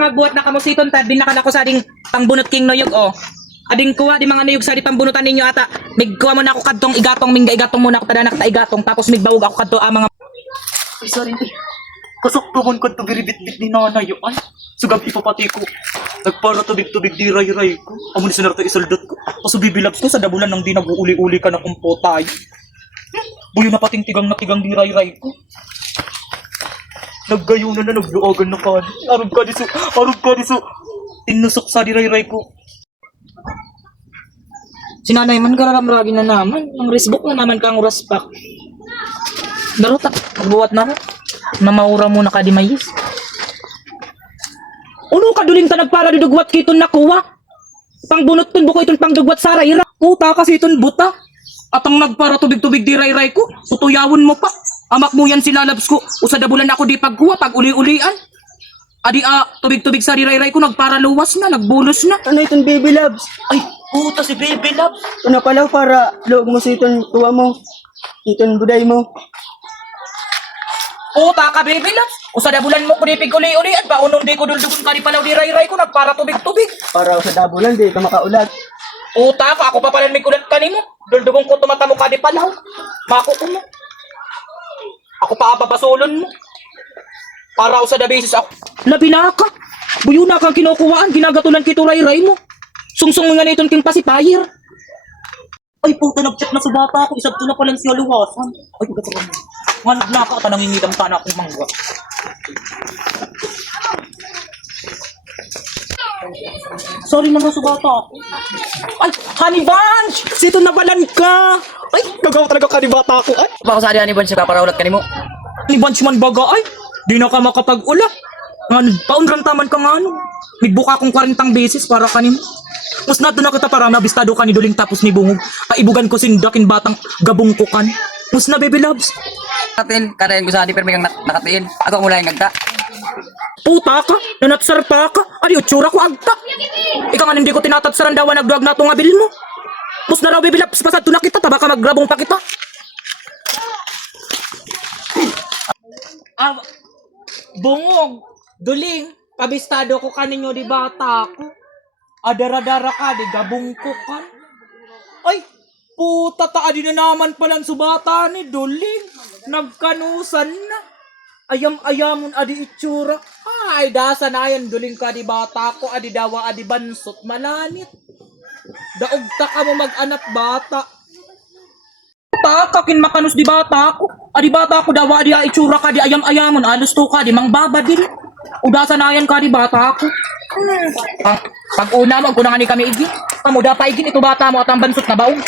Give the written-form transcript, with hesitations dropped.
Magbuhat na kamusiton tad din nakanako sa ading pangbunot king noyog o. Ading kuha di mga noyog sa di pambunutan ninyo ata. Migkuha mo na ako kadtong igatong mingga igatong muna ako tada nakata igatong tapos migbawog ako kadto mga Ay, sorry. Kasok naman ko ito biribit-bit ni nanay. Ay, sugab ipapati ko. Nagpara tubig-tubig di ray-ray ko. Amo ni sunarta isaldot ko. Kaso bibilabs ko sa dabulan nang di nag-uuli-uli ka na kumpotay. Buyo na pating tigang na tigang di ray-ray ko. Naggayo na nagluagan na ka. Arog ka diso. Tinusok sa di ray-ray ko. sinanay man kararamragi na naman. Ang risbok na naman kang uraspak. Daruta, magbuhat na ro. Namaura muna ka di mayis. Uno ka duling ta nagpara di dugwat kiton nakuha. Pangbunot ton buko iton pangdugwat sa rayra. Puta kasi iton buta. At ang nagpara tubig-tubig di ray-ray ko. Sutuyawon mo pa. Amak mo yan sila labs ko. Usada bulan ako di pagkuha pag uli-ulian. Adi tubig-tubig sa di ray-ray ko nagpara luwas na, nagbulos na. Ano itong baby loves? Ay, puta si Baby Love. Ano pala para loob mo sa itong tuwa mo? Itong buday mo? Puta ka baby loves. Usada bulan mo kunipig uli-ulian. Paunon di ko duldugon ka di palaw di ray-ray ko nagpara tubig-tubig. Para sa dabulan, di ka makaulat. Puta ka, ako pa pala may kulat ka ni mo. Duldugong ko tumatamo ka di palaw. Mako ko mo. Ako pa apapasulon mo. Para ako sa dabesis ako. Labi na ka. Buyo na kang kinukuhaan. Ginagatulan kito ray-ray mo. Sungsong nga na itong king pasipayir. Ay, puta, nag-check na sa bata ako. Isabto na palang siya luwasan. Ay, pagkat sa kanya. Manag na ka, nangingitam ka na akong mangga. Sorry naman sa bata ako. Ay, Honey Bunch! Sito na balan ka! Ay, nagawa talaga ka ni bata ako. Ay, Baka sa Honey Bunch nagpaparaulat ka nimo. Honey Bunch man baga ay. Di na ka makapag-ula. Nga, paundrang taman ka nga ano. Nagbuka akong 40 beses para kanimo. Mas nato na kita para mabistado ka ni Duling tapos ni Bungog. Kaibugan ko sindakin batang gabong kukan. Mas na baby loves. Katin, kadayan ko sa Honey pero may kang nakatiin. Ako mula yung gagta. Puta ka, nanatsar pa ka. Adi, utsura ko agta. Ika nga hindi ko tinatatsaran dawa nagduag na itong abil mo. Mas na raw baby loves, pasad to na kita, taba ka magrabong pa kita. Bungog, Duling, pabistado ko kaninyo di bata ko. Adara-dara ka, di gabong ko kan. Ay, puta ta, adi na naman palang subata ni Duling. Nagkanusan na. Ayam-ayamon adi itsura. Ay, dasa na yan, Duling ka di bata ko, adi dawa adi bansot malanit. Daog ta ka mo mag-anak bata. Kakin makanus di bata ko. Adi bata ko dawa adi itsura ka di ayam-ayamon, alos to ka di mang babadil. Udasa na yan ka di bata ko. Pag una mo, kung nga ni kami igi. Kamuda pa igin ito bata mo at ang bansot na baog.